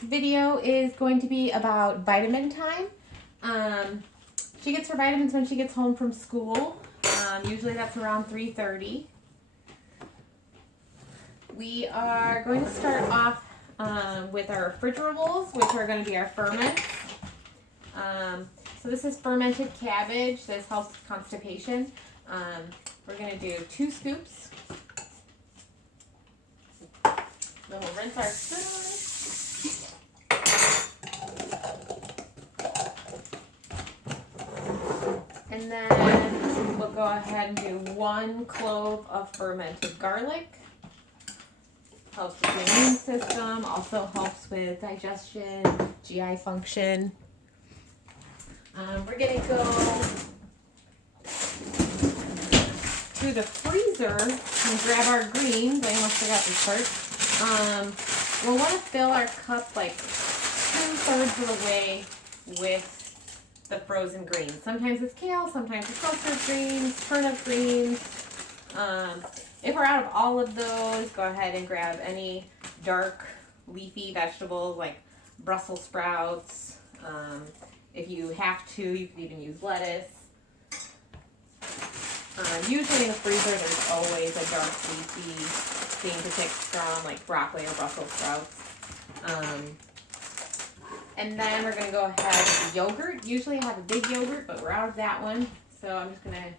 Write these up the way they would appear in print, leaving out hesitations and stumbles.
video is going to be about vitamin time. She gets her vitamins when she gets home from school. Usually that's around 3:30. We are going to start off with our refrigerables, which are going to be our ferments. So this is fermented cabbage. This helps with constipation. We're going to do 2 scoops. Then we'll rinse our spoon. And then we'll go ahead and do 1 clove of fermented garlic. Helps with the immune system, also helps with digestion, GI function. We're going to go to the freezer and grab our greens. I almost forgot this part. We'll want to fill our cup like 2/3 of the way with the frozen greens. Sometimes it's kale, sometimes it's mustard greens, turnip greens. If we're out of all of those, go ahead and grab any dark leafy vegetables like Brussels sprouts. If you have to, you can even use lettuce. Usually in the freezer, there's always a dark leafy thing to pick from, like broccoli or Brussels sprouts. And then we're going to go ahead with the yogurt. Usually I have a big yogurt, but we're out of that one. So I'm just going to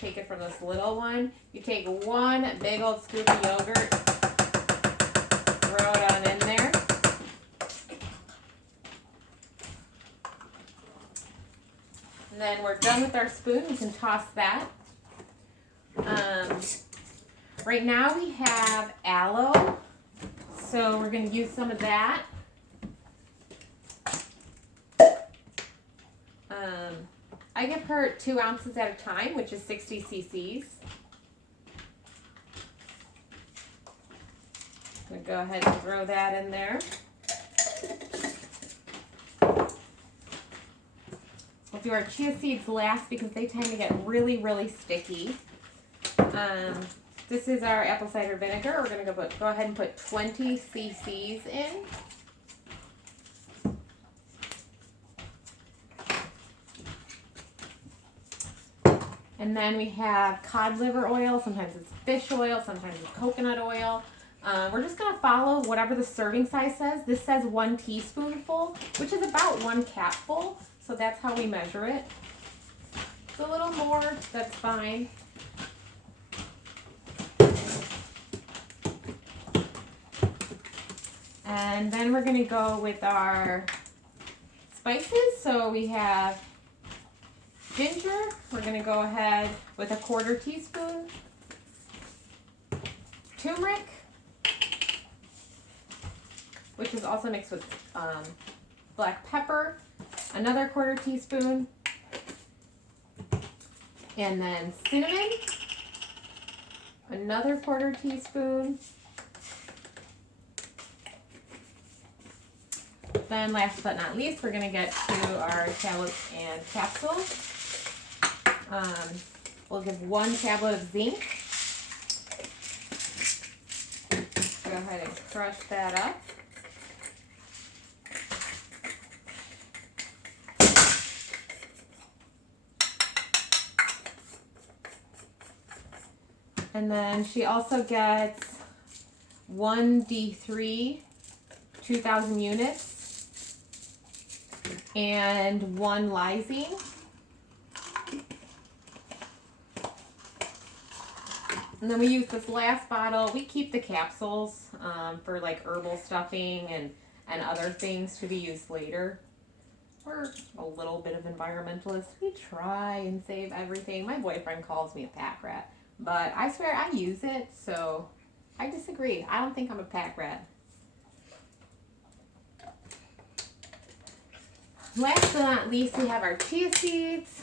take it from this little one. You take 1 big old scoop of yogurt, throw it on in there. And then we're done with our spoon. We can toss that. Right now we have aloe, so we're going to use some of that. I give her 2 ounces at a time, which is 60 cc's. I'm going to go ahead and throw that in there. We'll do our chia seeds last because they tend to get really, really sticky. This is our apple cider vinegar. We're going to go ahead and put 20 cc's in. And then we have cod liver oil. Sometimes it's fish oil, sometimes it's coconut oil. We're just going to follow whatever the serving size says. This says 1 teaspoonful, which is about 1 capful. So that's how we measure it. It's a little more, that's fine. And then we're going to go with our spices. So we have ginger. We're going to go ahead with 1/4 teaspoon. Turmeric, which is also mixed with black pepper. Another 1/4 teaspoon. And then cinnamon. Another 1/4 teaspoon. Then last but not least, we're going to get to our tablets and capsules. We'll give 1 tablet of zinc. Go ahead and crush that up. And then she also gets 1 D3, 2,000 units, and 1 lysine. And then we use this last bottle. We keep the capsules for like herbal stuffing and other things to be used later. We're a little bit of environmentalists. We try and save everything. My boyfriend calls me a pack rat, but I swear I use it, so I disagree. I don't think I'm a pack rat. Last but not least, we have our chia seeds.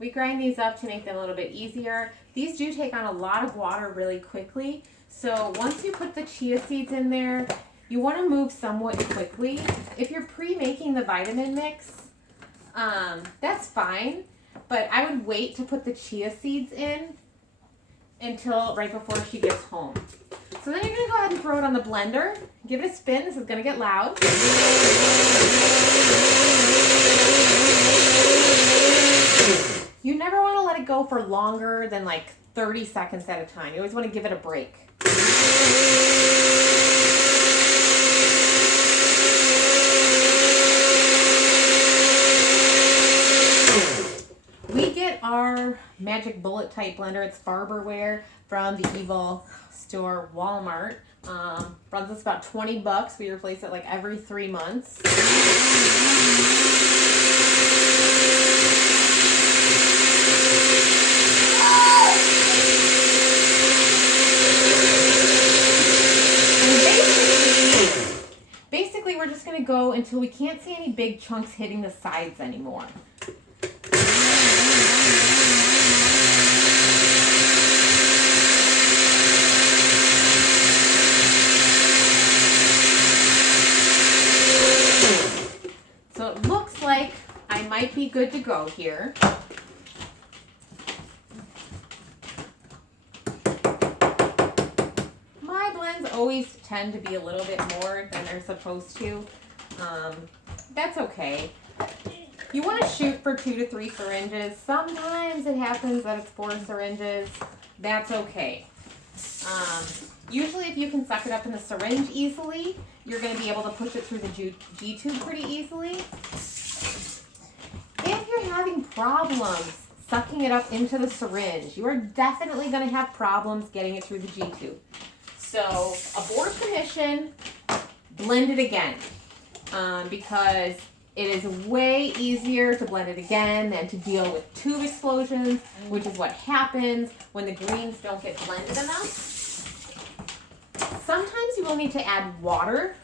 We grind these up to make them a little bit easier. These do take on a lot of water really quickly. So once you put the chia seeds in there, you want to move somewhat quickly. If you're pre-making the vitamin mix, that's fine. But I would wait to put the chia seeds in until right before she gets home. So So then you're going to go ahead and throw it on the blender. Give it a spin. This is going to get loud. You never want to let it go for longer than like 30 seconds at a time. You always want to give it a break. We get our Magic Bullet type blender. It's Farberware from the evil store Walmart. Runs us about 20 bucks. We replace it like every 3 months. Basically, we're just going to go until we can't see any big chunks hitting the sides anymore. So it looks like I might be good to go here. My blends always tend to be a little bit more than they're supposed to. That's okay. You want to shoot for 2 to 3 syringes. Sometimes it happens that it's 4 syringes. That's okay. Usually if you can suck it up in the syringe easily, you're going to be able to push it through the G-tube pretty easily. If you're having problems sucking it up into the syringe, you are definitely going to have problems getting it through the G-tube. So abort the mission, blend it again, because it is way easier to blend it again than to deal with tube explosions, which is what happens when the greens don't get blended enough. Sometimes you will need to add water.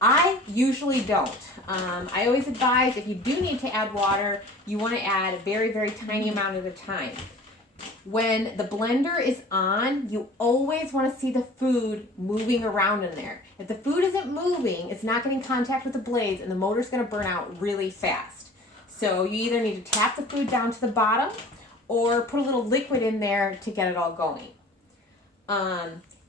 I usually don't. I always advise if you do need to add water, you want to add a very, very tiny amount at a time. When the blender is on, you always want to see the food moving around in there. If the food isn't moving, it's not getting contact with the blades and the motor's going to burn out really fast. So you either need to tap the food down to the bottom or put a little liquid in there to get it all going.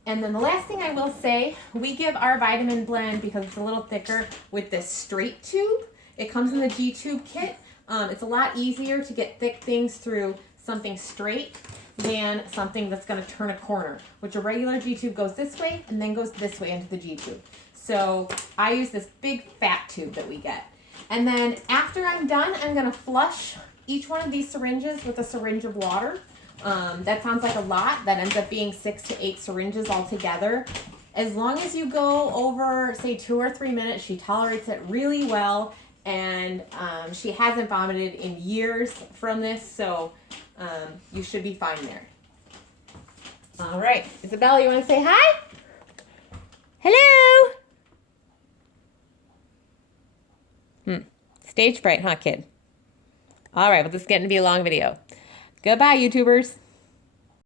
And then the last thing I will say, we give our vitamin blend, because it's a little thicker, with this straight tube. It comes in the G-tube kit. It's a lot easier to get thick things through something straight than something that's going to turn a corner, which a regular G-tube goes this way and then goes this way into the G-tube. So I use this big fat tube that we get. And then after I'm done, I'm going to flush each one of these syringes with a syringe of water. That sounds like a lot. That ends up being 6 to 8 syringes altogether. As long as you go over, say, 2 or 3 minutes, she tolerates it really well. And she hasn't vomited in years from this, so you should be fine there. All right. Isabella, you want to say hi? Hello? Stage fright, huh, kid? All right, well, this is getting to be a long video. Goodbye, YouTubers.